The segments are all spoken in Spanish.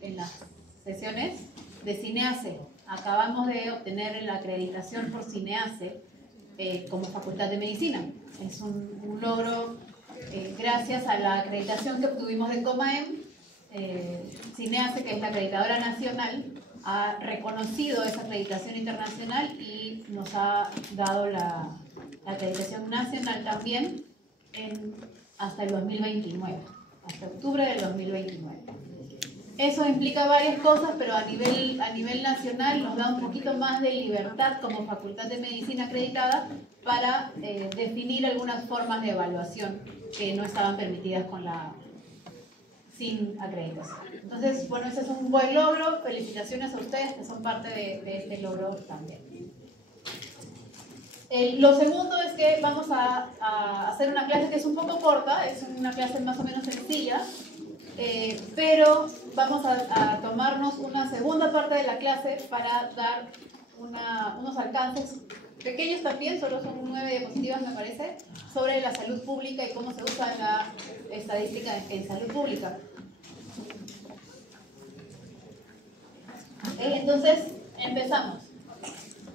en las sesiones de CINEACE. Acabamos de obtener la acreditación por CINEACE como Facultad de Medicina. Es un logro gracias a la acreditación que obtuvimos de COMAEM. CINEACE, que es la acreditadora nacional, ha reconocido esa acreditación internacional y nos ha dado la acreditación nacional también hasta el 2029, hasta octubre del 2029. Eso implica varias cosas, pero a nivel nacional nos da un poquito más de libertad como Facultad de Medicina acreditada para definir algunas formas de evaluación que no estaban permitidas sin acreditación. Entonces, bueno, ese es un buen logro. Felicitaciones a ustedes que son parte de este logro también. Lo segundo es que vamos a hacer una clase que es un poco corta, es una clase más o menos sencilla, pero vamos a tomarnos una segunda parte de la clase para dar unos alcances pequeños también, solo son 9 diapositivas me parece, sobre la salud pública y cómo se usa la estadística en salud pública. Entonces, empezamos.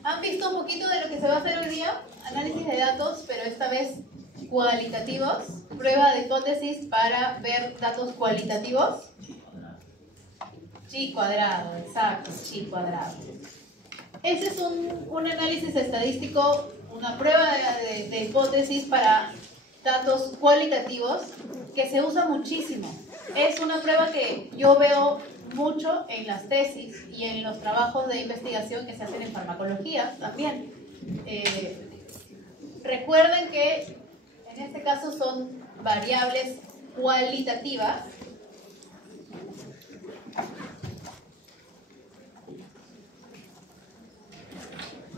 ¿Han visto un poquito de lo que se va a hacer hoy día? Análisis de datos, pero esta vez cualitativos. Prueba de hipótesis para ver datos cualitativos. Chi cuadrado, exacto, chi cuadrado. Ese es un análisis estadístico, una prueba de hipótesis para datos cualitativos que se usa muchísimo. Es una prueba que yo veo mucho en las tesis y en los trabajos de investigación que se hacen en farmacología también. Recuerden que en este caso son variables cualitativas.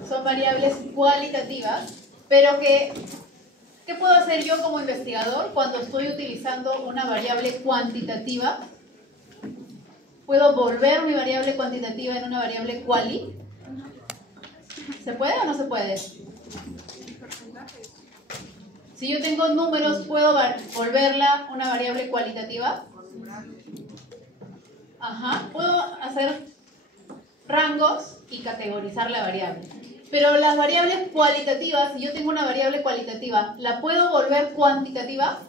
Son variables cualitativas, pero ¿qué puedo hacer yo como investigador cuando estoy utilizando una variable cuantitativa? ¿Puedo volver mi variable cuantitativa en una variable quali? ¿Se puede o no se puede? Si yo tengo números, ¿puedo volverla una variable cualitativa? Ajá. Puedo hacer rangos y categorizar la variable. Pero las variables cualitativas, si yo tengo una variable cualitativa, ¿la puedo volver cuantitativa?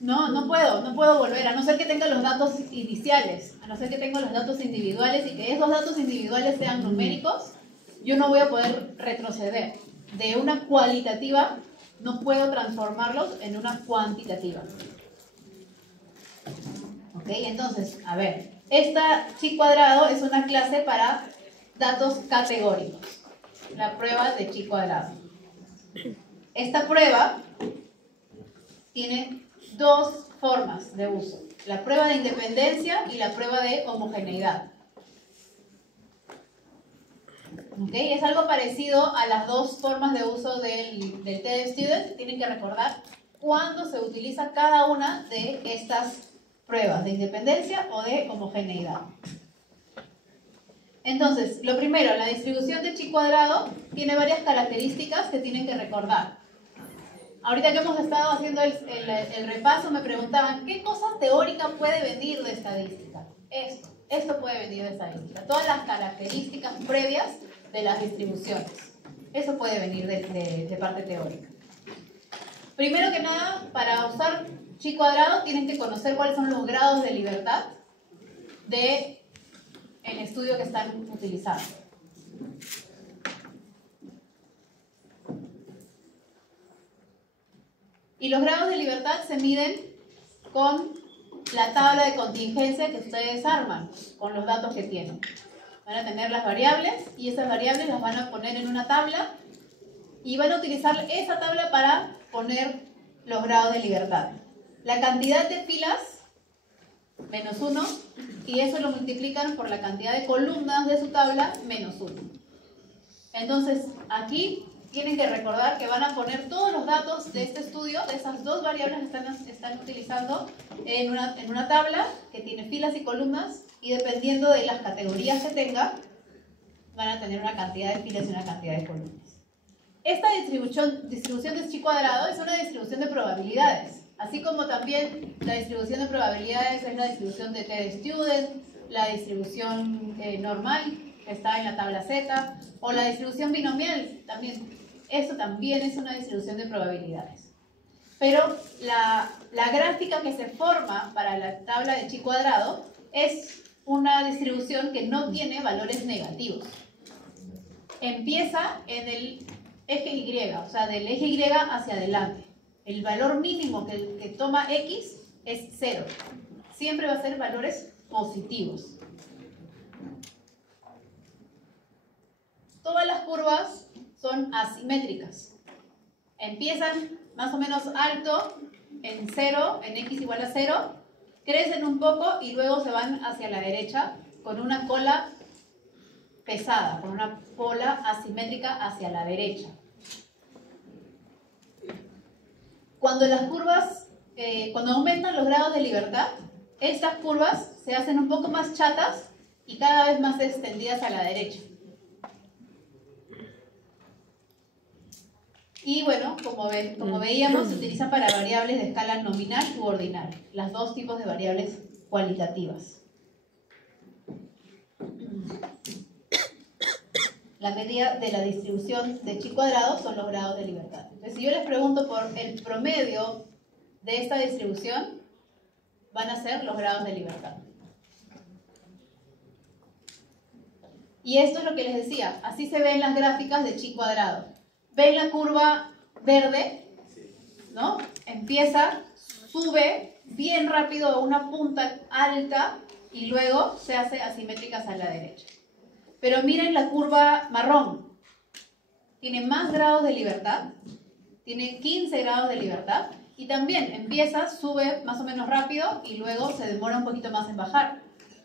No, no puedo volver, a no ser que tenga los datos iniciales, a no ser que tenga los datos individuales y que esos datos individuales sean numéricos, yo no voy a poder retroceder. De una cualitativa no puedo transformarlos en una cuantitativa. Ok, entonces, a ver, esta chi cuadrado es una clase para datos categóricos, la prueba de chi cuadrado. Esta prueba tiene dos formas de uso, la prueba de independencia y la prueba de homogeneidad. ¿Okay? Es algo parecido a las dos formas de uso del TED Student. Tienen que recordar cuándo se utiliza cada una de estas pruebas, de independencia o de homogeneidad. Entonces, lo primero, la distribución de chi cuadrado tiene varias características que tienen que recordar. Ahorita que hemos estado haciendo el repaso, me preguntaban, ¿qué cosa teórica puede venir de estadística? Esto puede venir de estadística. Todas las características previas de las distribuciones. Eso puede venir de parte teórica. Primero que nada, para usar chi cuadrado, tienen que conocer cuáles son los grados de libertad del estudio que están utilizando. Y los grados de libertad se miden con la tabla de contingencia que ustedes arman, con los datos que tienen. Van a tener las variables y esas variables las van a poner en una tabla y van a utilizar esa tabla para poner los grados de libertad. La cantidad de filas, menos 1, y eso lo multiplican por la cantidad de columnas de su tabla, menos 1. Entonces, aquí tienen que recordar que van a poner todos los datos de este estudio, de esas dos variables que están utilizando, en una tabla que tiene filas y columnas, y dependiendo de las categorías que tenga, van a tener una cantidad de filas y una cantidad de columnas. Esta distribución de chi cuadrado es una distribución de probabilidades, así como también la distribución de probabilidades es la distribución de t-student, la distribución normal que está en la tabla Z, o la distribución binomial también. Esto también es una distribución de probabilidades. Pero la gráfica que se forma para la tabla de chi cuadrado es una distribución que no tiene valores negativos. Empieza en el eje Y, o sea, del eje Y hacia adelante. El valor mínimo que toma X es 0. Siempre va a ser valores positivos. Todas las curvas son asimétricas. Empiezan más o menos alto, en 0, en X igual a 0, crecen un poco y luego se van hacia la derecha con una cola pesada, con una cola asimétrica hacia la derecha. Cuando las curvas, cuando aumentan los grados de libertad, estas curvas se hacen un poco más chatas y cada vez más extendidas a la derecha. Y bueno, como veíamos, se utilizan para variables de escala nominal u ordinal, los dos tipos de variables cualitativas. La medida de la distribución de chi cuadrado son los grados de libertad. Entonces, si yo les pregunto por el promedio de esta distribución, van a ser los grados de libertad. Y esto es lo que les decía, así se ven las gráficas de chi cuadrado. ¿Ven la curva verde? ¿No? Empieza, sube bien rápido a una punta alta y luego se hace asimétricas a la derecha. Pero miren la curva marrón. Tiene más grados de libertad, tiene 15 grados de libertad y también empieza, sube más o menos rápido y luego se demora un poquito más en bajar.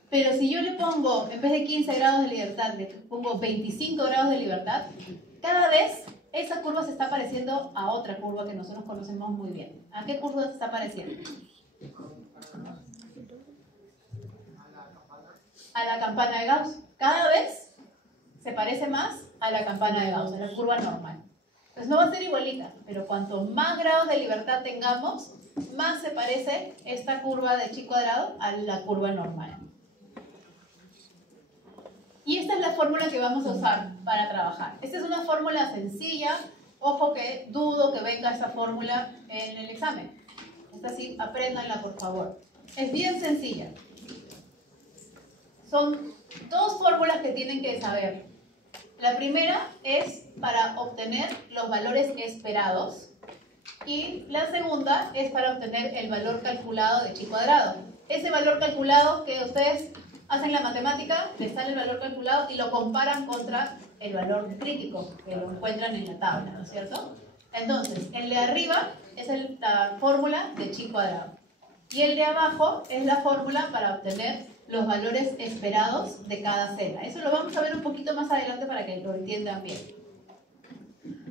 Pero si yo le pongo, en vez de 15 grados de libertad, le pongo 25 grados de libertad, cada vez esa curva se está pareciendo a otra curva que nosotros conocemos muy bien. ¿A qué curva se está pareciendo? A la campana de Gauss. Cada vez se parece más a la campana de Gauss, a la curva normal. Entonces no va a ser igualita, pero cuanto más grados de libertad tengamos, más se parece esta curva de chi cuadrado a la curva normal. Y esta es la fórmula que vamos a usar para trabajar. Esta es una fórmula sencilla. Ojo que dudo que venga esa fórmula en el examen. Esta sí, apréndanla por favor. Es bien sencilla. Son dos fórmulas que tienen que saber. La primera es para obtener los valores esperados. Y la segunda es para obtener el valor calculado de chi cuadrado. Ese valor calculado que ustedes hacen la matemática, les sale el valor calculado y lo comparan contra el valor crítico que lo encuentran en la tabla, ¿no es cierto? Entonces, el de arriba es la fórmula de chi cuadrado y el de abajo es la fórmula para obtener los valores esperados de cada celda. Eso lo vamos a ver un poquito más adelante para que lo entiendan bien.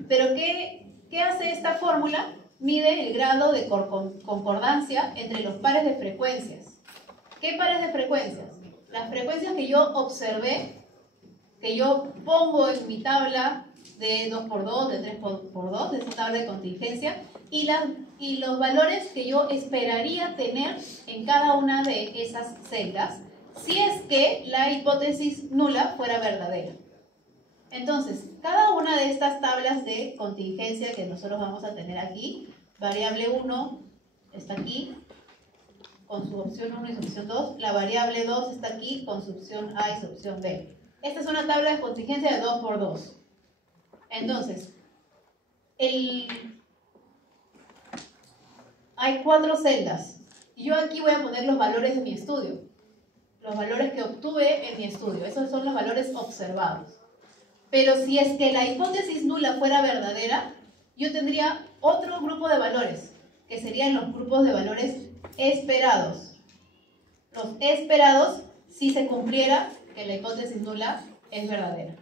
Pero, ¿qué hace esta fórmula? Mide el grado de concordancia entre los pares de frecuencias. ¿Qué pares de frecuencias? Las frecuencias que yo observé, que yo pongo en mi tabla de 2×2, de 3×2, de esa tabla de contingencia, y los valores que yo esperaría tener en cada una de esas celdas, si es que la hipótesis nula fuera verdadera. Entonces, cada una de estas tablas de contingencia que nosotros vamos a tener aquí, variable 1 está aquí, con su opción 1 y su opción 2. La variable 2 está aquí con su opción A y su opción B. Esta es una tabla de contingencia de 2×2. Entonces, hay 4 celdas. Y yo aquí voy a poner los valores de mi estudio. Los valores que obtuve en mi estudio. Esos son los valores observados. Pero si es que la hipótesis nula fuera verdadera, yo tendría otro grupo de valores, que serían los grupos de valores esperados. Los esperados si se cumpliera que la hipótesis nula es verdadera.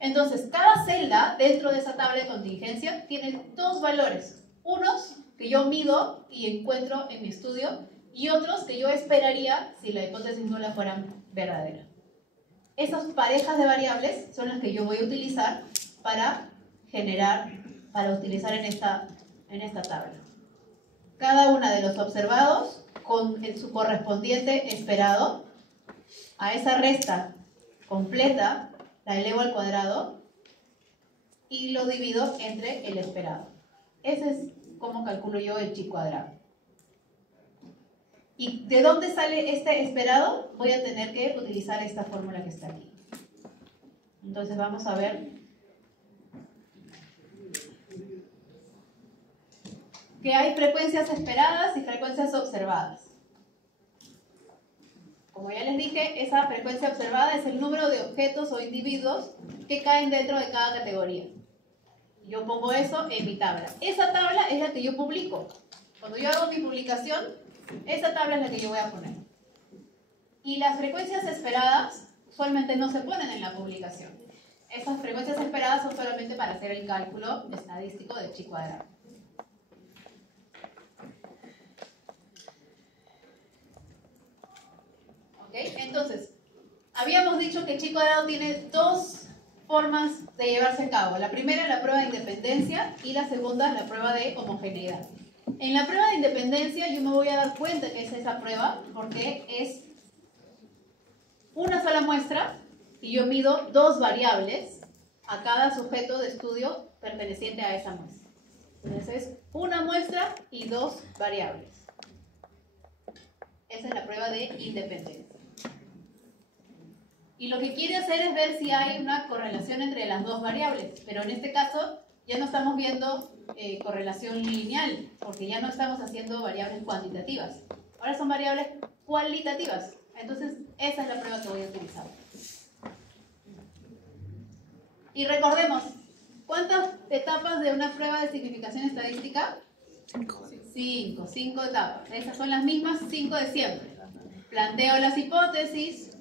Entonces, cada celda dentro de esa tabla de contingencia tiene dos valores. Unos que yo mido y encuentro en mi estudio y otros que yo esperaría si la hipótesis nula fuera verdadera. Esas parejas de variables son las que yo voy a utilizar para generar para utilizar en esta tabla. Cada una de los observados con su correspondiente esperado. A esa resta completa la elevo al cuadrado y lo divido entre el esperado. Ese es como calculo yo el chi cuadrado. ¿Y de dónde sale este esperado? Voy a tener que utilizar esta fórmula que está aquí. Entonces vamos a ver que hay frecuencias esperadas y frecuencias observadas. Como ya les dije, esa frecuencia observada es el número de objetos o individuos que caen dentro de cada categoría. Yo pongo eso en mi tabla. Esa tabla es la que yo publico. Cuando yo hago mi publicación, esa tabla es la que yo voy a poner. Y las frecuencias esperadas usualmente no se ponen en la publicación. Esas frecuencias esperadas son solamente para hacer el cálculo estadístico de chi cuadrado. Entonces, habíamos dicho que chi cuadrado tiene dos formas de llevarse a cabo. La primera, la prueba de independencia, y la segunda, la prueba de homogeneidad. En la prueba de independencia yo me voy a dar cuenta que es esa prueba porque es una sola muestra y yo mido dos variables a cada sujeto de estudio perteneciente a esa muestra. Entonces, una muestra y dos variables. Esa es la prueba de independencia. Y lo que quiere hacer es ver si hay una correlación entre las dos variables, pero en este caso ya no estamos viendo correlación lineal, porque ya no estamos haciendo variables cuantitativas. Ahora son variables cualitativas. Entonces, esa es la prueba que voy a utilizar. Y recordemos, ¿cuántas etapas de una prueba de significación estadística? 5 etapas. Esas son las mismas 5 de siempre. Planteo las hipótesis,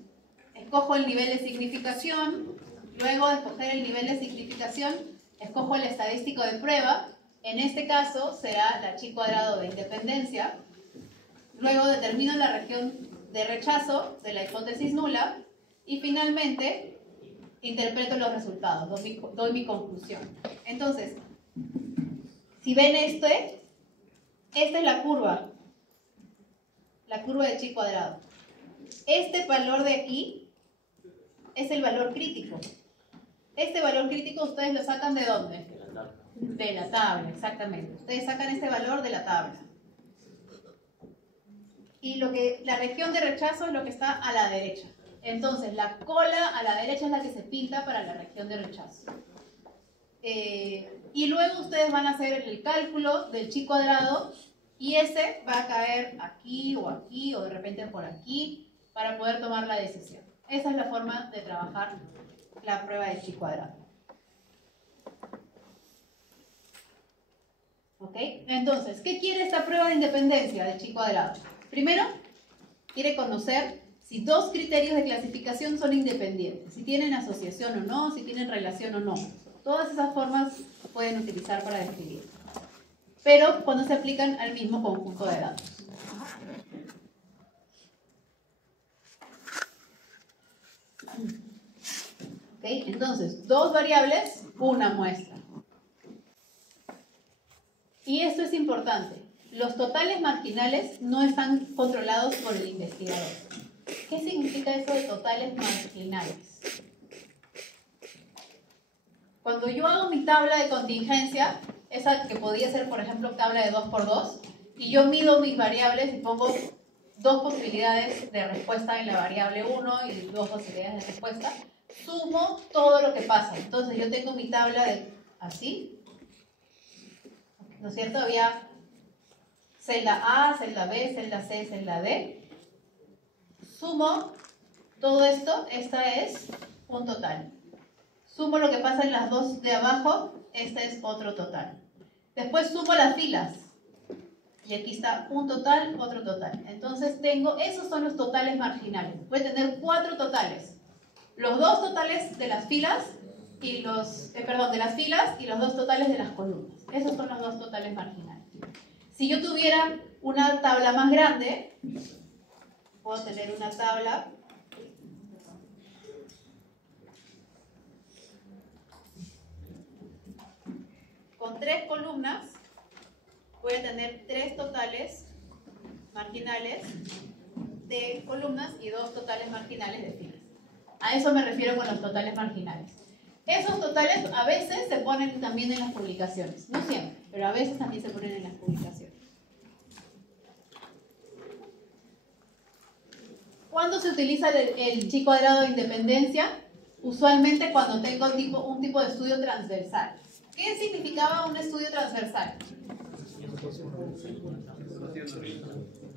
escojo el nivel de significación, luego de escoger el nivel de significación, escojo el estadístico de prueba, en este caso será la chi cuadrado de independencia, luego determino la región de rechazo de la hipótesis nula y finalmente interpreto los resultados, doy mi conclusión. Entonces, si ven esta es la curva de chi cuadrado. Este valor de aquí es el valor crítico. Este valor crítico ustedes lo sacan ¿de dónde? De la tabla, exactamente. Ustedes sacan este valor de la tabla. Y la región de rechazo es lo que está a la derecha. Entonces, la cola a la derecha es la que se pinta para la región de rechazo. Y luego ustedes van a hacer el cálculo del chi cuadrado y ese va a caer aquí o de repente por aquí para poder tomar la decisión. Esa es la forma de trabajar la prueba de chi cuadrado. ¿Ok? Entonces, ¿qué quiere esta prueba de independencia de chi cuadrado? Primero, quiere conocer si dos criterios de clasificación son independientes, si tienen asociación o no, si tienen relación o no. Todas esas formas se pueden utilizar para describir, pero cuando se aplican al mismo conjunto de datos. ¿Okay? Entonces, dos variables, una muestra. Y esto es importante. Los totales marginales no están controlados por el investigador. ¿Qué significa eso de totales marginales? Cuando yo hago mi tabla de contingencia, esa que podía ser, por ejemplo, tabla de 2×2, y yo mido mis variables y pongo dos posibilidades de respuesta en la variable 1 y dos posibilidades de respuesta, sumo todo lo que pasa. Entonces yo tengo mi tabla de así, ¿no es cierto? Había celda A, celda B, celda C, celda D. Sumo todo esto, esta es un total. Sumo lo que pasa en las dos de abajo, este es otro total. Después sumo las filas. Y aquí está un total, otro total. Entonces esos son los totales marginales. Voy a tener 4 totales. Los dos totales de las filas y de las filas y los dos totales de las columnas. Esos son los dos totales marginales. Si yo tuviera una tabla más grande, puedo tener una tabla con 3 columnas voy a tener 3 totales marginales de columnas y 2 totales marginales de filas. A eso me refiero con los totales marginales. Esos totales a veces se ponen también en las publicaciones, no siempre, pero a veces también se ponen en las publicaciones. ¿Cuándo se utiliza el chi cuadrado de independencia? Usualmente cuando tengo un tipo de estudio transversal. ¿Qué significaba un estudio transversal?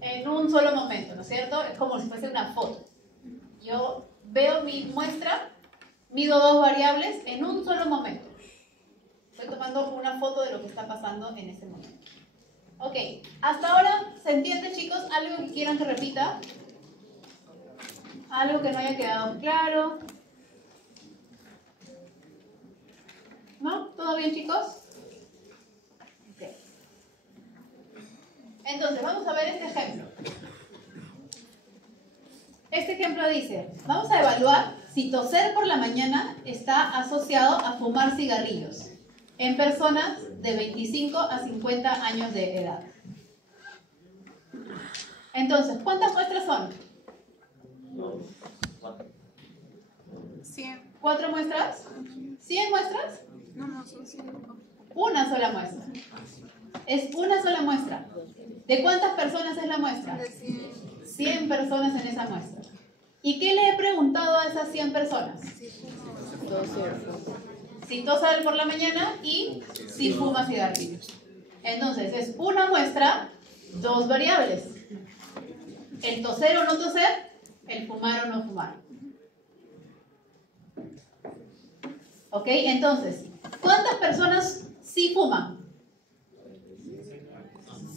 En un solo momento, ¿no es cierto? Es como si fuese una foto. Yo veo mi muestra, mido 2 variables en un solo momento. Estoy tomando una foto de lo que está pasando en este momento. Ok, hasta ahora, ¿se entiende, chicos? ¿Algo que quieran que repita? ¿Algo que no haya quedado claro? ¿No? ¿Todo bien, chicos? Ok. Entonces, vamos a ver este ejemplo. Este ejemplo dice, vamos a evaluar si toser por la mañana está asociado a fumar cigarrillos en personas de 25 a 50 años de edad. Entonces, ¿cuántas muestras son? 100. ¿4 muestras? ¿100 muestras? No, son 100. Una sola muestra. Es una sola muestra. ¿De cuántas personas es la muestra? De 100. 100 personas en esa muestra. ¿Y qué le he preguntado a esas 100 personas? Si tosa por la mañana y si fuma cigarrillos. Entonces, es una muestra, 2 variables. El toser o no toser, el fumar o no fumar. ¿Ok? Entonces, ¿cuántas personas sí fuman?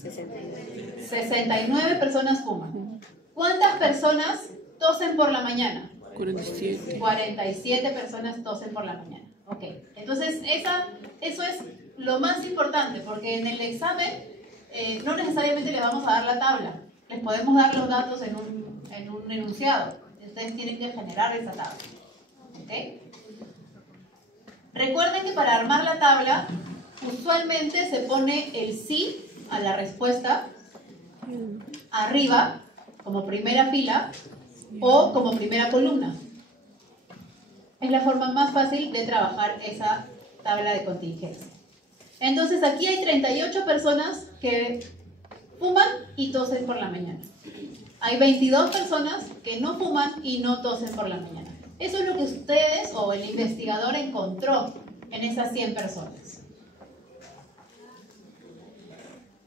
69 personas fuman. ¿Cuántas personas tosen por la mañana? 47 personas tosen por la mañana. Ok, entonces eso es lo más importante, porque en el examen no necesariamente les vamos a dar la tabla, les podemos dar los datos en un enunciado. Ustedes tienen que generar esa tabla. ¿Ok? Recuerden que para armar la tabla, usualmente se pone el sí a la respuesta arriba, como primera fila, o como primera columna. Es la forma más fácil de trabajar esa tabla de contingencia. Entonces aquí hay 38 personas que fuman y tosen por la mañana. Hay 22 personas que no fuman y no tosen por la mañana. Eso es lo que ustedes o el investigador encontró en esas 100 personas.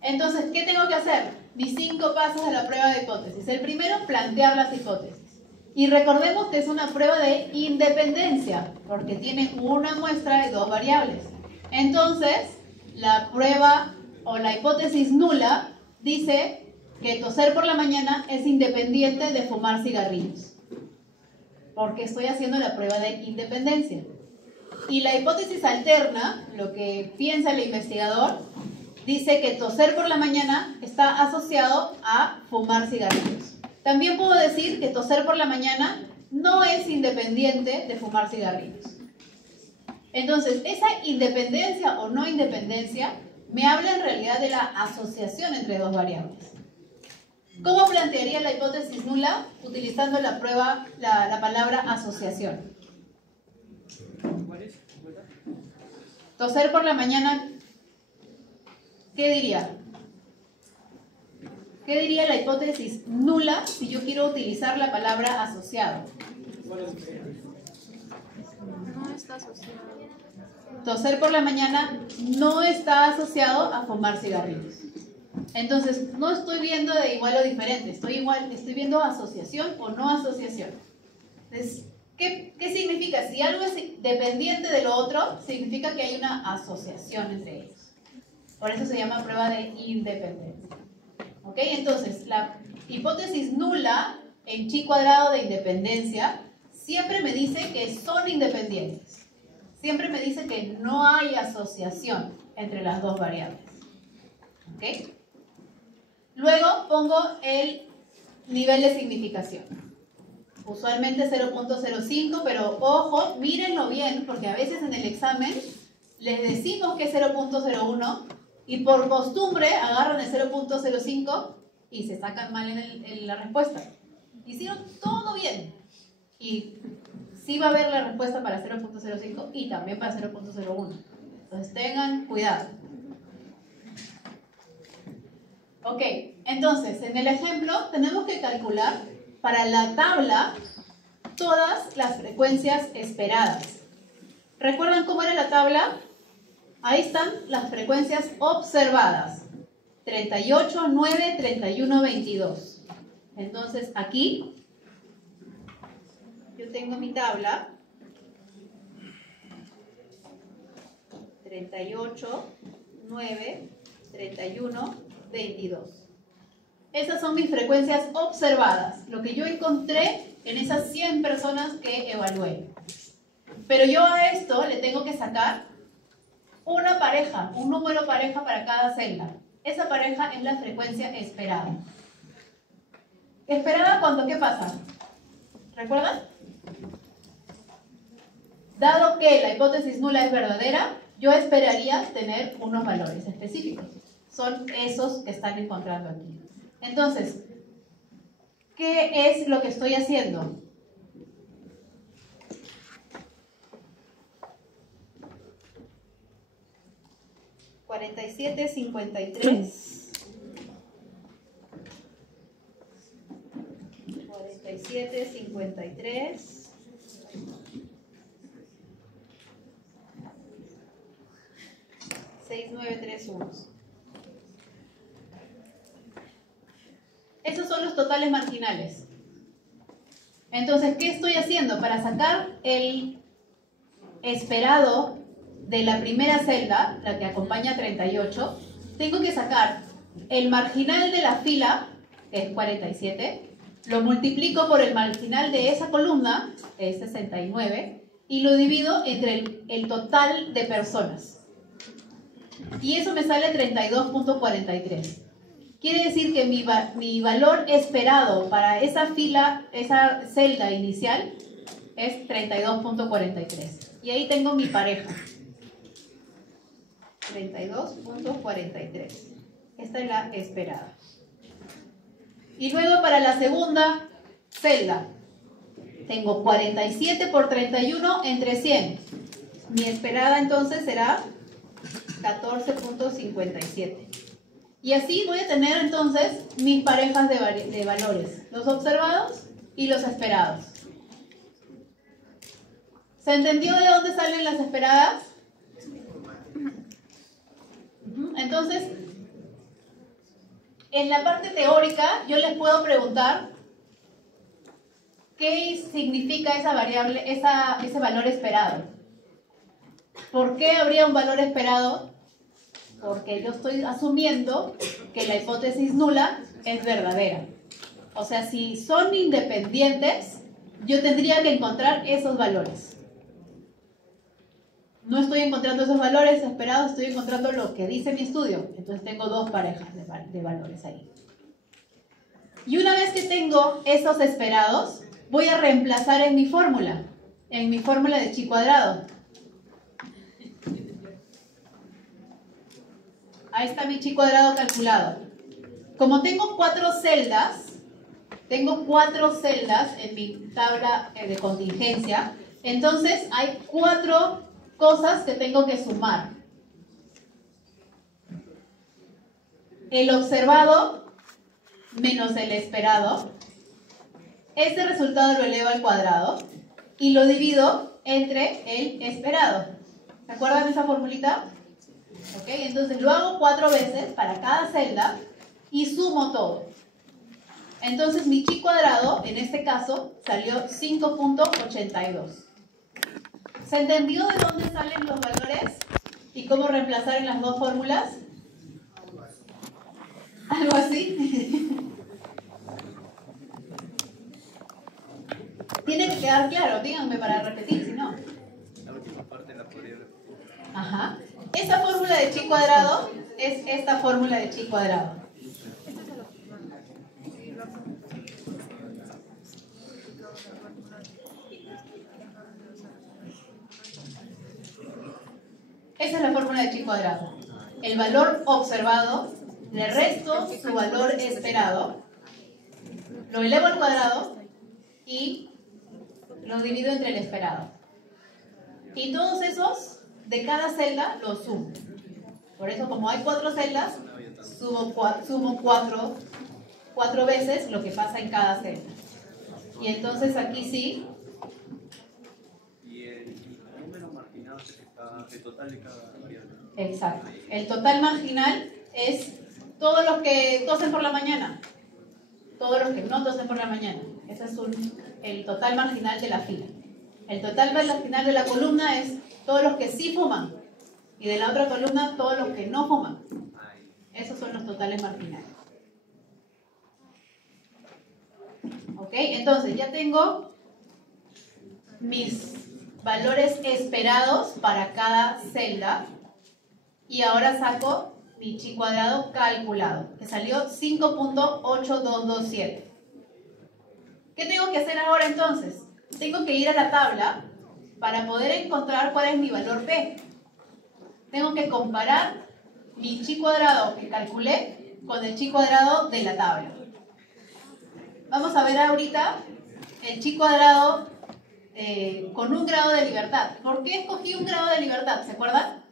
Entonces, ¿qué tengo que hacer? Mis 5 pasos de la prueba de hipótesis. El primero, plantear las hipótesis. Y recordemos que es una prueba de independencia, porque tiene una muestra y 2 variables. Entonces, la prueba o la hipótesis nula dice que toser por la mañana es independiente de fumar cigarrillos, porque estoy haciendo la prueba de independencia. Y la hipótesis alterna, lo que piensa el investigador, dice que toser por la mañana está asociado a fumar cigarrillos. También puedo decir que toser por la mañana no es independiente de fumar cigarrillos. Entonces, esa independencia o no independencia me habla en realidad de la asociación entre 2 variables. ¿Cómo plantearía la hipótesis nula? Utilizando la palabra asociación. Toser por la mañana, ¿qué diría? ¿Qué diría la hipótesis nula si yo quiero utilizar la palabra asociado? No está asociado. Toser por la mañana no está asociado a fumar cigarrillos. Entonces, no estoy viendo de igual o diferente, estoy viendo asociación o no asociación. Entonces, ¿qué significa? Si algo es dependiente de lo otro, significa que hay una asociación entre ellos. Por eso se llama prueba de independencia. ¿Ok? Entonces, la hipótesis nula en chi cuadrado de independencia siempre me dice que son independientes. Siempre me dice que no hay asociación entre las 2 variables. ¿Ok? Luego pongo el nivel de significación. Usualmente 0.05, pero ojo, mírenlo bien, porque a veces en el examen les decimos que es 0.01 y por costumbre agarran el 0.05 y se sacan mal en la respuesta. Hicieron todo bien y sí va a haber la respuesta para 0.05 y también para 0.01. Entonces tengan cuidado. Ok, entonces en el ejemplo tenemos que calcular para la tabla todas las frecuencias esperadas. ¿Recuerdan cómo era la tabla? Ahí están las frecuencias observadas. 38, 9, 31, 22. Entonces aquí yo tengo mi tabla. 38, 9, 31, 22. Esas son mis frecuencias observadas, lo que yo encontré en esas 100 personas que evalué. Pero yo a esto le tengo que sacar una pareja, un número pareja para cada celda. Esa pareja es la frecuencia esperada. ¿Esperada cuánto? ¿Qué pasa? ¿Recuerdan? Dado que la hipótesis nula es verdadera, yo esperaría tener unos valores específicos. Son esos que están encontrando aquí. Entonces, ¿qué es lo que estoy haciendo? ¿47, 53? 47, 53. 6, 9, 3, 1. Esos son los totales marginales. Entonces, ¿qué estoy haciendo? Para sacar el esperado de la primera celda, la que acompaña 38, tengo que sacar el marginal de la fila, que es 47, lo multiplico por el marginal de esa columna, que es 69, y lo divido entre el total de personas. Y eso me sale 32.43. Quiere decir que mi valor esperado para esa fila, esa celda inicial, es 32.43. Y ahí tengo mi pareja. 32.43. Esta es la esperada. Y luego para la segunda celda, tengo 47 por 31 entre 100. Mi esperada entonces será 14.57. Y así voy a tener entonces mis parejas de valores, los observados y los esperados. ¿Se entendió de dónde salen las esperadas? Entonces, en la parte teórica yo les puedo preguntar qué significa esa variable, ese valor esperado. ¿Por qué habría un valor esperado? Porque yo estoy asumiendo que la hipótesis nula es verdadera. O sea, si son independientes, yo tendría que encontrar esos valores. No estoy encontrando esos valores esperados, estoy encontrando lo que dice mi estudio. Entonces tengo dos parejas de valores ahí. Y una vez que tengo esos esperados, voy a reemplazar en mi fórmula de chi cuadrado. Ahí está mi chi cuadrado calculado. Como tengo 4 celdas en mi tabla de contingencia, entonces hay 4 cosas que tengo que sumar. El observado menos el esperado. Este resultado lo elevo al cuadrado y lo divido entre el esperado. ¿Se acuerdan de esa formulita? ¿Ok? Entonces lo hago 4 veces para cada celda y sumo todo. Entonces mi chi cuadrado, en este caso, salió 5.82. ¿Se entendió de dónde salen los valores y cómo reemplazar en las dos fórmulas? ¿Algo así? Tiene que quedar claro, díganme para repetir, si no. La última parte la podría repetir. Ajá. Esa fórmula de chi cuadrado es esta fórmula de chi cuadrado. Esa es fórmula de chi cuadrado. El valor observado, le resto su valor esperado, lo elevo al cuadrado y lo divido entre el esperado. Y todos esos, de cada celda, los sumo. Por eso, como hay 4 celdas, sumo 4 veces lo que pasa en cada celda. Y entonces aquí sí. Y el número marginal está el total de cada variable. Exacto. El total marginal es todos los que tosen por la mañana, todos los que no tosen por la mañana. Ese es el total marginal de la fila. El total marginal de la columna es todos los que sí fuman. Y de la otra columna, todos los que no fuman. Esos son los totales marginales. ¿Ok? Entonces, ya tengo mis valores esperados para cada celda. Y ahora saco mi chi cuadrado calculado, que salió 5.8227. ¿Qué tengo que hacer ahora entonces? Tengo que ir a la tabla para poder encontrar cuál es mi valor P. Tengo que comparar mi chi cuadrado que calculé con el chi cuadrado de la tabla. Vamos a ver ahorita el chi cuadrado con un grado de libertad. ¿Por qué escogí un grado de libertad? ¿Se acuerdan?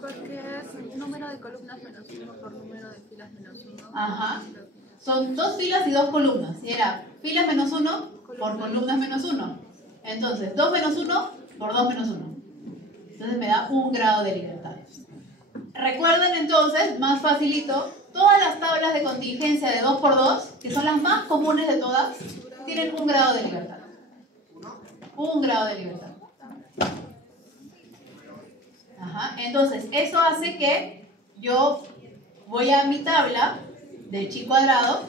Porque es número de columnas menos 1 por número de filas menos 1. Ajá. Son 2 filas y 2 columnas. Y era filas menos 1 por columnas menos 1. Entonces, 2 menos 1 por 2 menos 1. Entonces me da un grado de libertad. Recuerden entonces, más facilito, todas las tablas de contingencia de 2 por 2, que son las más comunes de todas, tienen un grado de libertad. Un grado de libertad. Ajá. Entonces, eso hace que yo voy a mi tabla del chi cuadrado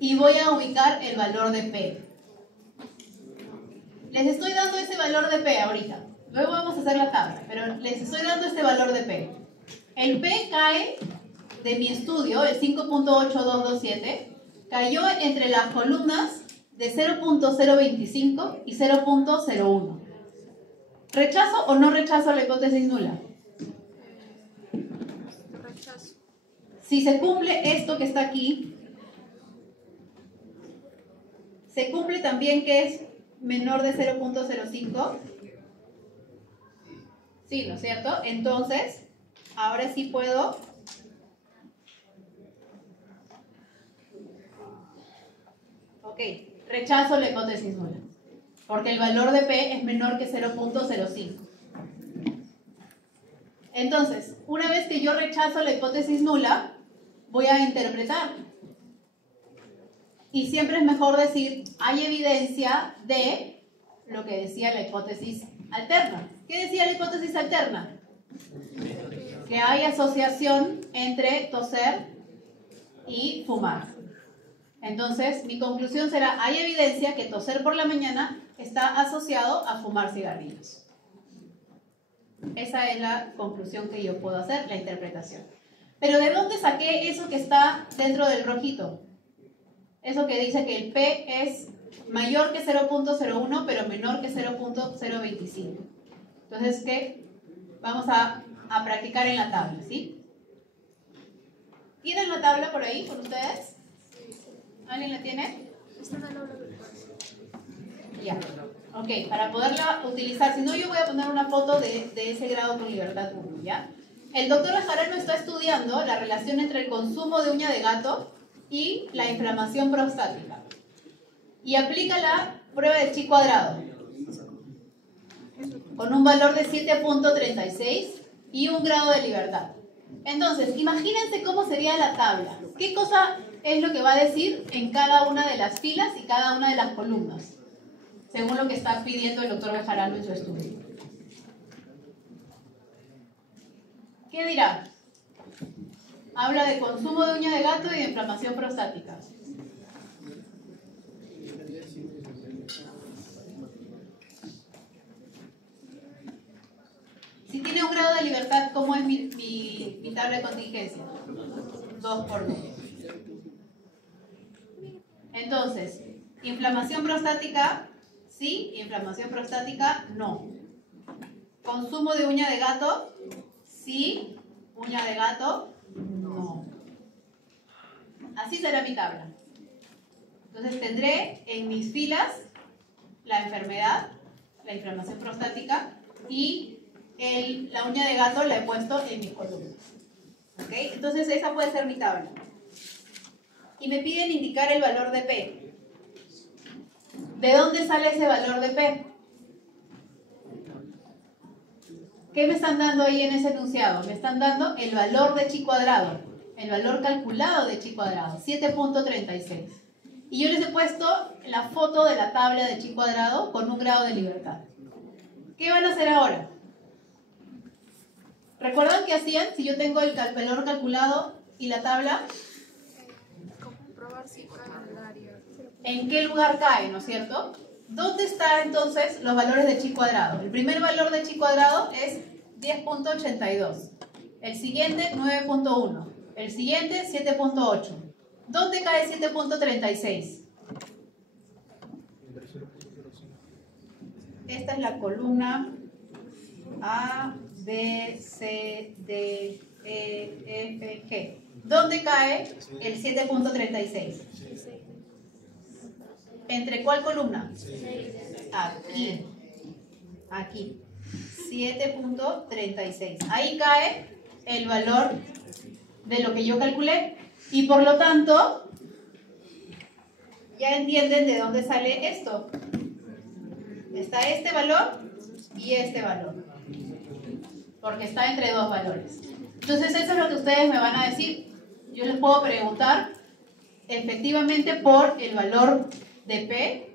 y voy a ubicar el valor de P. Les estoy dando ese valor de P ahorita. Luego vamos a hacer la tabla, pero les estoy dando este valor de P. El P cae de mi estudio, el 5.8227, cayó entre las columnas de 0.025 y 0.01. ¿Rechazo o no rechazo la hipótesis nula? Rechazo. Si se cumple esto que está aquí, se cumple también que es menor de 0.05. Sí, ¿no es cierto? Entonces, ahora sí puedo rechazo la hipótesis nula, porque el valor de P es menor que 0.05. Entonces, una vez que yo rechazo la hipótesis nula, voy a interpretar. Y siempre es mejor decir, hay evidencia de lo que decía la hipótesis alterna. ¿Qué decía la hipótesis alterna? Que hay asociación entre toser y fumar. Entonces, mi conclusión será, hay evidencia que toser por la mañana está asociado a fumar cigarrillos. Esa es la conclusión que yo puedo hacer, la interpretación. Pero ¿de dónde saqué eso que está dentro del rojito? Eso que dice que el P es mayor que 0.01, pero menor que 0.025. Entonces, ¿qué? Vamos a practicar en la tabla, ¿sí? ¿Tienen la tabla por ahí con ustedes? ¿Alguien la tiene? Está en el aula virtual. Ya. Ok, para poderla utilizar, si no yo voy a poner una foto de ese grado con libertad 1, ¿ya? El doctor Bejarano está estudiando la relación entre el consumo de uña de gato y la inflamación prostática. Y aplica la prueba de chi cuadrado con un valor de 7.36 y un grado de libertad. Entonces, imagínense cómo sería la tabla. ¿Qué cosa es lo que va a decir en cada una de las filas y cada una de las columnas? Según lo que está pidiendo el doctor Bejarano en su estudio. ¿Qué dirá? Habla de consumo de uña de gato y de inflamación prostática. Si tiene un grado de libertad, ¿cómo es mi tabla de contingencia? 2 por 2. Entonces, inflamación prostática, sí, inflamación prostática, no. ¿Consumo de uña de gato? Sí. ¿Uña de gato? No. Así será mi tabla. Entonces tendré en mis filas la enfermedad, la inflamación prostática y la uña de gato la he puesto en mis columnas. ¿Ok? Entonces esa puede ser mi tabla. Y me piden indicar el valor de P. ¿De dónde sale ese valor de P? ¿Qué me están dando ahí en ese enunciado? Me están dando el valor de chi cuadrado, el valor calculado de chi cuadrado, 7.36. Y yo les he puesto la foto de la tabla de chi cuadrado con un grado de libertad. ¿Qué van a hacer ahora? ¿Recuerdan qué hacían si yo tengo el valor calculado y la tabla? Comprobar si cae en el área. ¿En qué lugar cae, no es cierto? ¿Dónde están entonces los valores de chi cuadrado? El primer valor de chi cuadrado es 10.82. El siguiente, 9.1. El siguiente, 7.8. ¿Dónde cae 7.36? Esta es la columna A, B, C, D, E, F, G. ¿Dónde cae el 7.36? ¿Entre cuál columna? Aquí. Aquí. 7.36. Ahí cae el valor de lo que yo calculé. Y por lo tanto, ya entienden de dónde sale esto. Está este valor y este valor. Porque está entre dos valores. Entonces eso es lo que ustedes me van a decir. Yo les puedo preguntar efectivamente por el valor de P,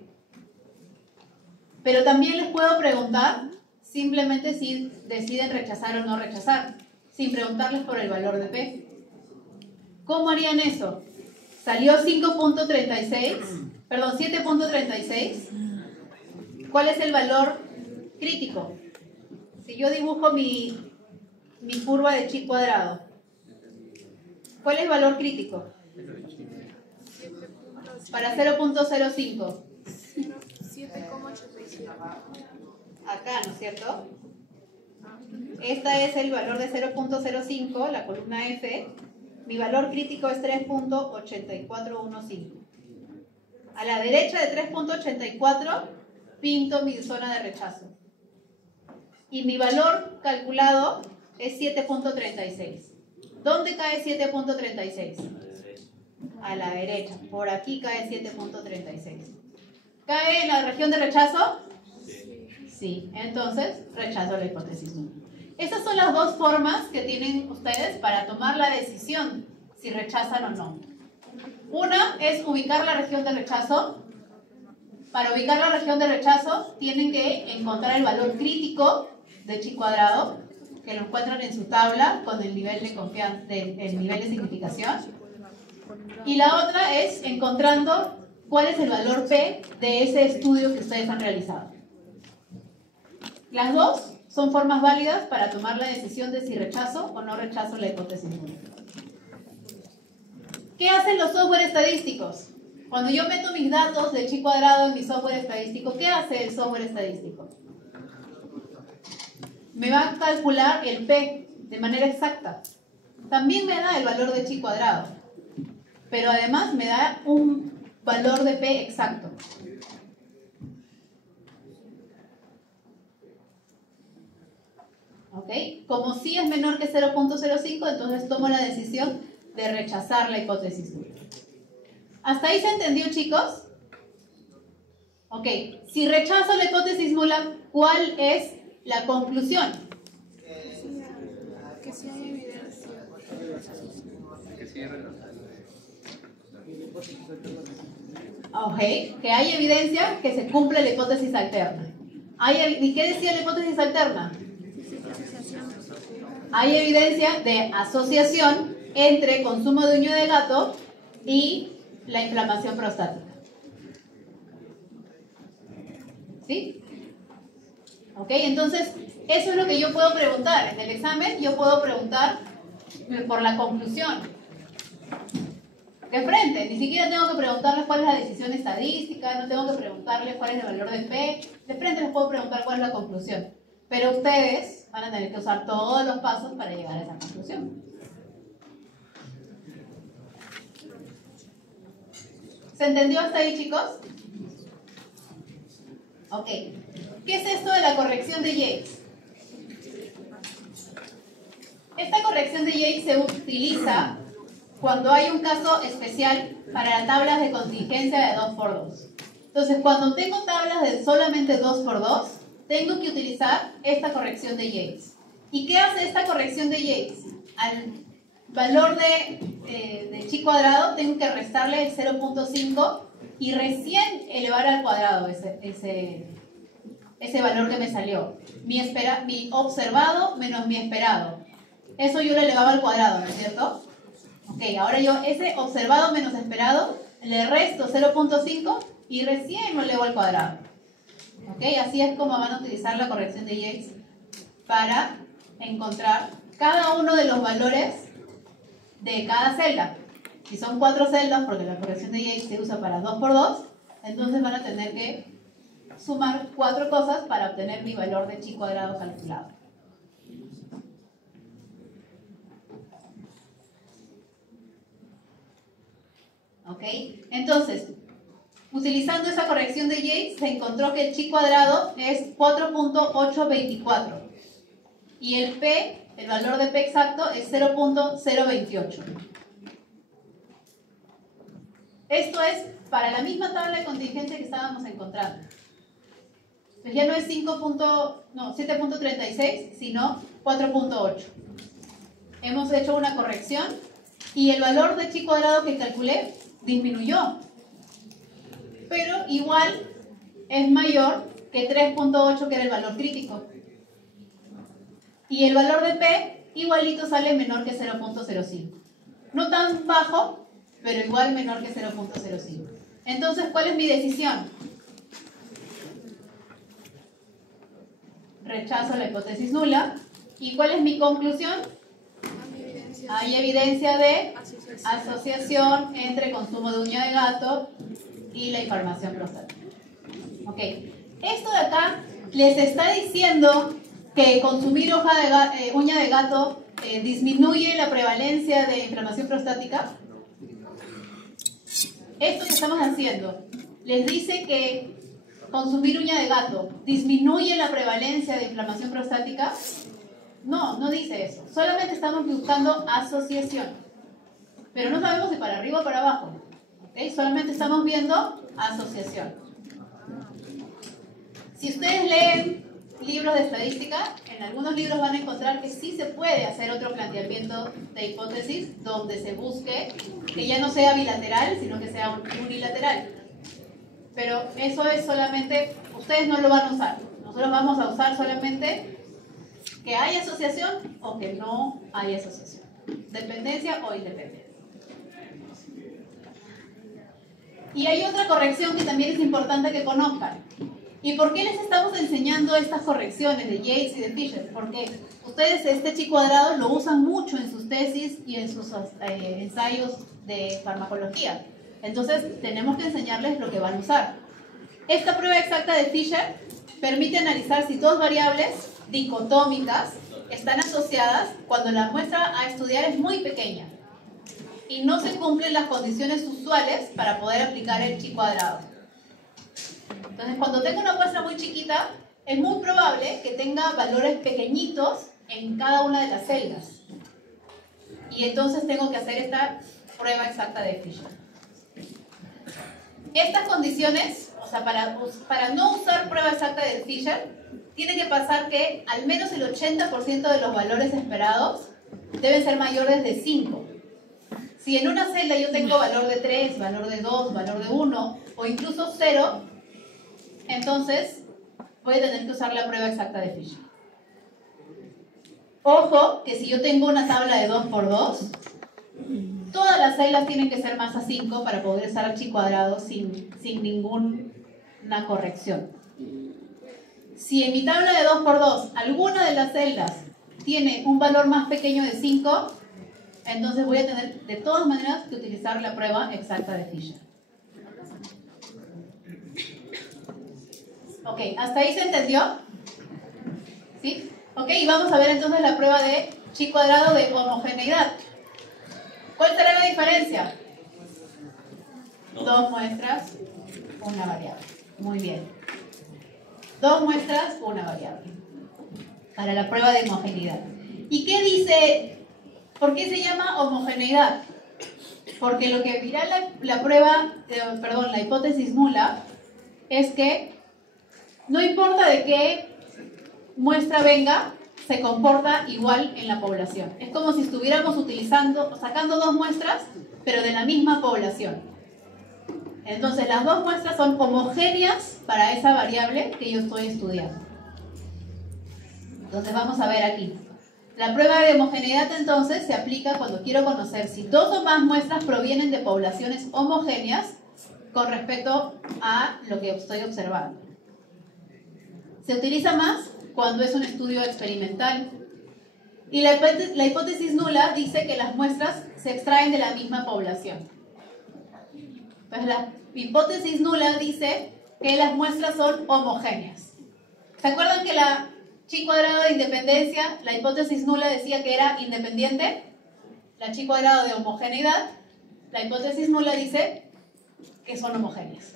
pero también les puedo preguntar simplemente si deciden rechazar o no rechazar, sin preguntarles por el valor de P. ¿Cómo harían eso? Salió 5.36, perdón, 7.36. ¿Cuál es el valor crítico? Si yo dibujo mi curva de chi cuadrado, ¿cuál es el valor crítico? Para 0.05. 7,87. Acá, ¿no es cierto? Este es el valor de 0.05, la columna F. Mi valor crítico es 3.8415. A la derecha de 3.84 pinto mi zona de rechazo. Y mi valor calculado es 7.36. ¿Dónde cae 7.36? A la derecha. Por aquí cae 7.36. ¿Cae en la región de rechazo? Sí. Entonces, rechazo la hipótesis 1. Estas son las dos formas que tienen ustedes para tomar la decisión si rechazan o no. Una es ubicar la región de rechazo. Para ubicar la región de rechazo, tienen que encontrar el valor crítico de chi cuadrado, que lo encuentran en su tabla con el nivel de confianza, el nivel de significación. Y la otra es encontrando cuál es el valor P de ese estudio que ustedes han realizado. Las dos son formas válidas para tomar la decisión de si rechazo o no rechazo la hipótesis 1. ¿Qué hacen los software estadísticos? Cuando yo meto mis datos de chi cuadrado en mi software estadístico, ¿qué hace el software estadístico? Me va a calcular el P de manera exacta. También me da el valor de chi cuadrado, pero además me da un valor de P exacto. ¿Ok? Como si es menor que 0.05, entonces tomo la decisión de rechazar la hipótesis 1. ¿Hasta ahí se entendió, chicos? Ok, si rechazo la hipótesis nula, ¿cuál es la conclusión? Que sí hay evidencia. Que sí es relevante. Ok, que hay evidencia que se cumple la hipótesis alterna. ¿Y qué decía la hipótesis alterna? Hay evidencia de asociación entre consumo de uña de gato y la inflamación prostática. ¿Sí? Ok, entonces eso es lo que yo puedo preguntar. En el examen yo puedo preguntar por la conclusión. De frente, ni siquiera tengo que preguntarles cuál es la decisión estadística, no tengo que preguntarles cuál es el valor de P. De frente les puedo preguntar cuál es la conclusión. pero ustedes van a tener que usar todos los pasos para llegar a esa conclusión. ¿Se entendió hasta ahí, chicos? Ok. ¿Qué es esto de la corrección de Yates? Esta corrección de Yates se utiliza cuando hay un caso especial para las tablas de contingencia de 2×2. Entonces, cuando tengo tablas de solamente 2×2, tengo que utilizar esta corrección de Yates. ¿Y qué hace esta corrección de Yates? Al valor de chi cuadrado tengo que restarle el 0.5 y recién elevar al cuadrado ese valor que me salió. Mi observado menos mi esperado. Eso yo lo elevaba al cuadrado, ¿no es cierto? Ok, ahora yo ese observado menos esperado le resto 0.5 y recién lo elevo al cuadrado. Ok, así es como van a utilizar la corrección de Yates para encontrar cada uno de los valores de cada celda. Si son 4 celdas, porque la corrección de Yates se usa para 2×2, entonces van a tener que sumar 4 cosas para obtener mi valor de chi cuadrado calculado. ¿Ok? Entonces, utilizando esa corrección de Yates, se encontró que el chi cuadrado es 4.824 y el P, el valor de P exacto, es 0.028. Esto es para la misma tabla de contingencia que estábamos encontrando. Entonces ya no es 7.36, sino 4.8. Hemos hecho una corrección y el valor de chi cuadrado que calculé disminuyó, pero igual es mayor que 3.8, que era el valor crítico. Y el valor de P igualito sale menor que 0.05. No tan bajo, pero igual menor que 0.05. Entonces, ¿cuál es mi decisión? Rechazo la hipótesis nula. ¿Y cuál es mi conclusión? Hay evidencia de asociación entre consumo de uña de gato y la inflamación prostática. Ok, esto de acá les está diciendo que consumir uña de gato disminuye la prevalencia de inflamación prostática. Esto que estamos haciendo les dice que consumir uña de gato disminuye la prevalencia de inflamación prostática. No, no dice eso. Solamente estamos buscando asociación. Pero no sabemos si para arriba o para abajo. ¿Okay? Solamente estamos viendo asociación. Si ustedes leen libros de estadística, en algunos libros van a encontrar que sí se puede hacer otro planteamiento de hipótesis donde se busque que ya no sea bilateral, sino que sea unilateral. Pero eso es solamente, ustedes no lo van a usar. Nosotros vamos a usar solamente que hay asociación o que no hay asociación. Dependencia o independencia. Y hay otra corrección que también es importante que conozcan. ¿Y por qué les estamos enseñando estas correcciones de Yates y de Fisher? Porque ustedes este chi cuadrado lo usan mucho en sus tesis y en sus ensayos de farmacología. Entonces tenemos que enseñarles lo que van a usar. Esta prueba exacta de Fisher permite analizar si dos variables dicotómicas están asociadas cuando la muestra a estudiar es muy pequeña y no se cumplen las condiciones usuales para poder aplicar el chi cuadrado. Entonces, cuando tengo una muestra muy chiquita, es muy probable que tenga valores pequeñitos en cada una de las celdas. Y entonces tengo que hacer esta prueba exacta de Fisher. Estas condiciones, o sea, para no usar prueba exacta de Fisher, tiene que pasar que al menos el 80% de los valores esperados deben ser mayores de 5. Si en una celda yo tengo valor de 3, valor de 2, valor de 1 o incluso 0, entonces voy a tener que usar la prueba exacta de Fisher. Ojo, que si yo tengo una tabla de 2×2, todas las celdas tienen que ser masa 5 para poder usar el chi cuadrado sin ninguna corrección. Si en mi tabla de 2×2 alguna de las celdas tiene un valor más pequeño de 5, entonces voy a tener de todas maneras que utilizar la prueba exacta de Fisher. Ok, ¿hasta ahí se entendió? ¿Sí? Ok, y vamos a ver entonces la prueba de chi cuadrado de homogeneidad. ¿Cuál será la diferencia? Dos muestras, una variable. Muy bien. Dos muestras, una variable. Para la prueba de homogeneidad. ¿Y qué dice? ¿Por qué se llama homogeneidad? Porque lo que dirá la prueba, la hipótesis nula, es que no importa de qué muestra venga, se comporta igual en la población. Es como si estuviéramos sacando dos muestras, pero de la misma población. Entonces, las dos muestras son homogéneas para esa variable que yo estoy estudiando. Entonces, vamos a ver aquí. La prueba de homogeneidad, entonces, se aplica cuando quiero conocer si dos o más muestras provienen de poblaciones homogéneas con respecto a lo que estoy observando. Se utiliza más cuando es un estudio experimental. Y la hipótesis nula dice que las muestras se extraen de la misma población. Pues la hipótesis nula dice que las muestras son homogéneas. ¿Se acuerdan que la chi cuadrado de independencia, la hipótesis nula decía que era independiente? La chi cuadrado de homogeneidad, la hipótesis nula dice que son homogéneas.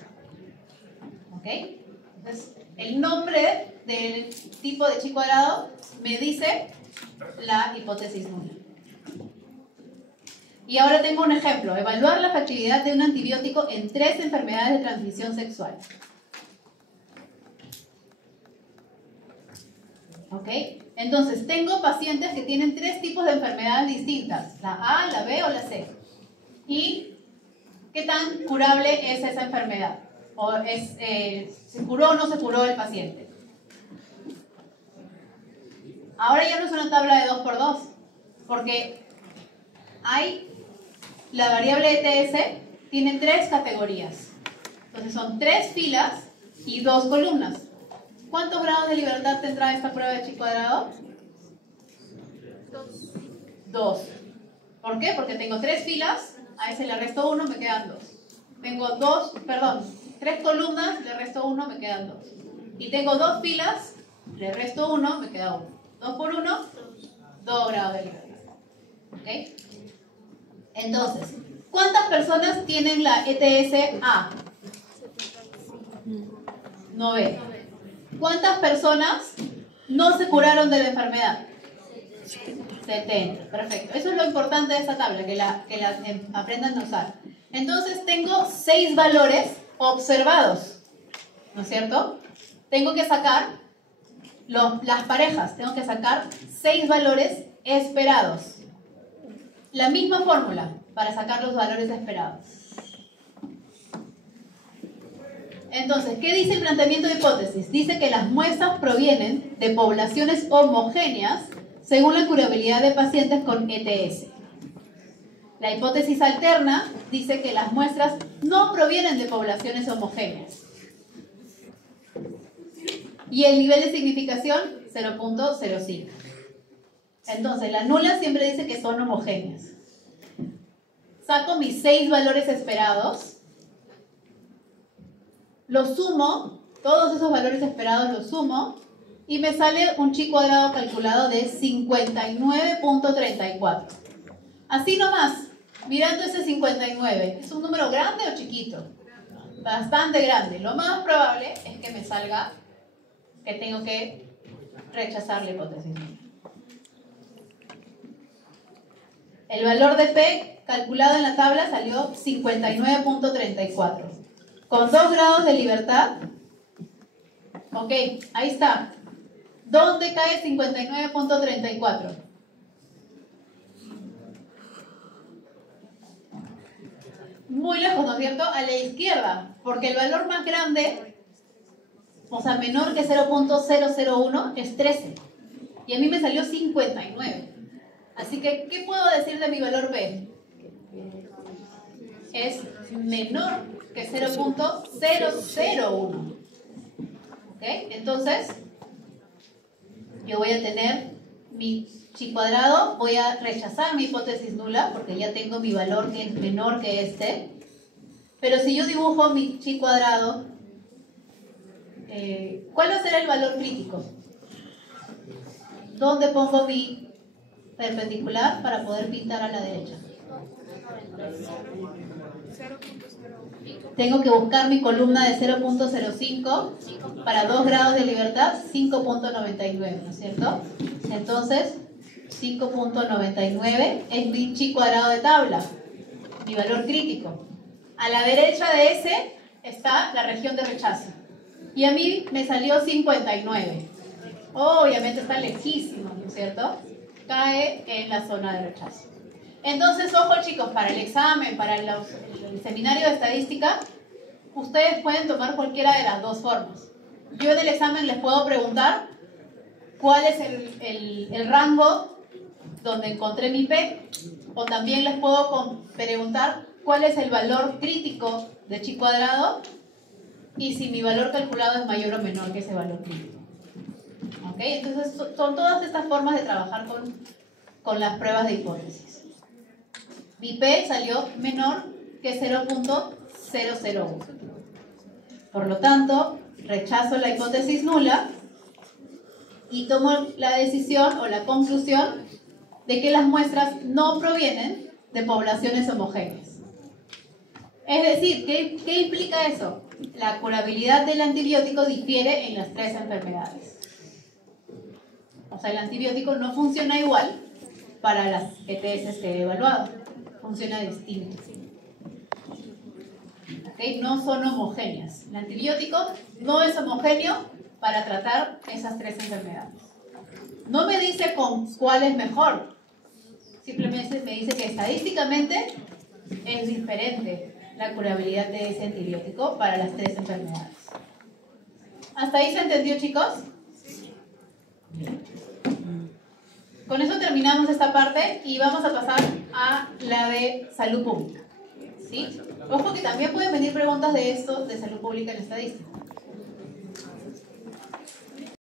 ¿Ok? Entonces, el nombre del tipo de chi cuadrado me dice la hipótesis nula. Y ahora tengo un ejemplo. Evaluar la factibilidad de un antibiótico en 3 enfermedades de transmisión sexual. ¿Ok? Entonces, tengo pacientes que tienen 3 tipos de enfermedades distintas. La A, la B o la C. ¿Y qué tan curable es esa enfermedad? ¿O se curó o no se curó el paciente? Ahora ya no es una tabla de 2×2, porque la variable ETS tiene 3 categorías. Entonces son 3 filas y 2 columnas. ¿Cuántos grados de libertad tendrá esta prueba de chi cuadrado? 2. ¿Por qué? Porque tengo 3 filas, a ese le resto 1, me quedan 2. Tengo 3 columnas, le resto 1, me quedan 2. Y tengo 2 filas, le resto 1, me queda 1. 2 por 1, 2 grados de libertad. ¿Ok? Entonces, ¿cuántas personas tienen la ETS A? 9. ¿Cuántas personas no se curaron de la enfermedad? 70. Perfecto. Eso es lo importante de esta tabla, que la aprendan a usar. Entonces, tengo 6 valores observados, ¿no es cierto? Tengo que sacar las parejas, tengo que sacar 6 valores esperados. La misma fórmula para sacar los valores esperados. Entonces, ¿qué dice el planteamiento de hipótesis? Dice que las muestras provienen de poblaciones homogéneas según la curabilidad de pacientes con ETS. La hipótesis alterna dice que las muestras no provienen de poblaciones homogéneas. Y el nivel de significación, 0.05. Entonces, la nula siempre dice que son homogéneas. Saco mis 6 valores esperados, los sumo, todos esos valores esperados los sumo, y me sale un chi cuadrado calculado de 59.34. Así nomás, mirando ese 59, ¿es un número grande o chiquito? Bastante grande. Lo más probable es que me salga que tengo que rechazar la hipótesis. El valor de P calculado en la tabla salió 59.34. Con 2 grados de libertad. Ok, ahí está. ¿Dónde cae 59.34? Muy lejos, ¿no es cierto? A la izquierda, porque el valor más grande, o sea, menor que 0.001, es 13. Y a mí me salió 59. Así que, ¿qué puedo decir de mi valor B? Es menor que 0.001. ¿Ok? Entonces, yo voy a tener mi chi cuadrado, voy a rechazar mi hipótesis nula, porque ya tengo mi valor que es menor que este. Pero si yo dibujo mi chi cuadrado, ¿cuál va a ser el valor crítico? ¿dónde pongo mi perpendicular para poder pintar a la derecha? Tengo que buscar mi columna de 0.05 para 2 grados de libertad, 5.99, ¿no es cierto? Entonces, 5.99 es mi chi cuadrado de tabla, mi valor crítico. A la derecha de ese está la región de rechazo. Y a mí me salió 59. Obviamente está lejísimo, ¿no es cierto? Cae en la zona de rechazo. Entonces, ojo chicos, para el examen, para el seminario de estadística, ustedes pueden tomar cualquiera de las dos formas. Yo en el examen les puedo preguntar cuál es el rango donde encontré mi P, o también les puedo preguntar cuál es el valor crítico de chi cuadrado y si mi valor calculado es mayor o menor que ese valor crítico. ¿Ok? Entonces, son todas estas formas de trabajar con las pruebas de hipótesis. Mi P salió menor que 0.001. Por lo tanto, rechazo la hipótesis nula y tomo la decisión o la conclusión de que las muestras no provienen de poblaciones homogéneas. Es decir, ¿qué implica eso? La curabilidad del antibiótico difiere en las 3 enfermedades. O sea, el antibiótico no funciona igual para las ETS que he evaluado. Funciona distinto. ¿Okay? No son homogéneas. El antibiótico no es homogéneo para tratar esas 3 enfermedades. No me dice con cuál es mejor. Simplemente me dice que estadísticamente es diferente la curabilidad de ese antibiótico para las 3 enfermedades. ¿Hasta ahí se entendió, chicos? Con eso terminamos esta parte y vamos a pasar a la de salud pública. ¿Sí? Ojo que también pueden venir preguntas de esto de salud pública en estadística.